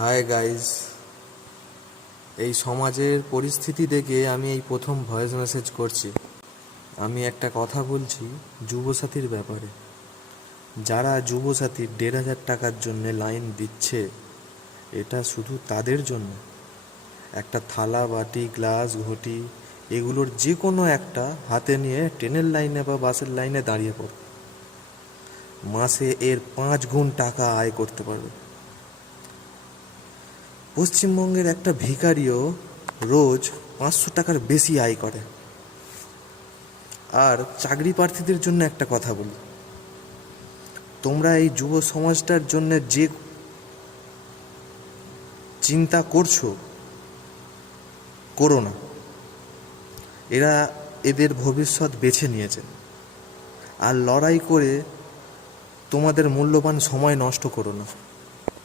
Hi guys, এই সমাজের পরিস্থিতি দেখে আমি এই প্রথম ভয়েস মেসেজ করছি। আমি একটা কথা বলছি যুবসাথীর ব্যাপারে। যারা যুবসাথীর 1,500 টাকার জন্য লাইন দিচ্ছে, এটা শুধু তাদের জন্য। একটা থালা, বাটি, গ্লাস, ঘটি এগুলোর যে কোনো একটা হাতে নিয়ে ট্রেনের লাইনে বা বাসের লাইনে দাঁড়িয়ে পড়ো। মাসে এর 5 গুণ টাকা আয় করতে পারবে। পশ্চিমবঙ্গের একটা ভিখারিও রোজ 500 টাকার বেশি আয় করে। আর চাকরি প্রার্থীদের জন্য একটা কথা বলি, তোমরা এই যুব সমাজটার জন্য যে চিন্তা করছো, করো না। এরা এদের ভবিষ্যৎ বেছে নিয়েছে। আর লড়াই করে তোমাদের মূল্যবান সময় নষ্ট করো না।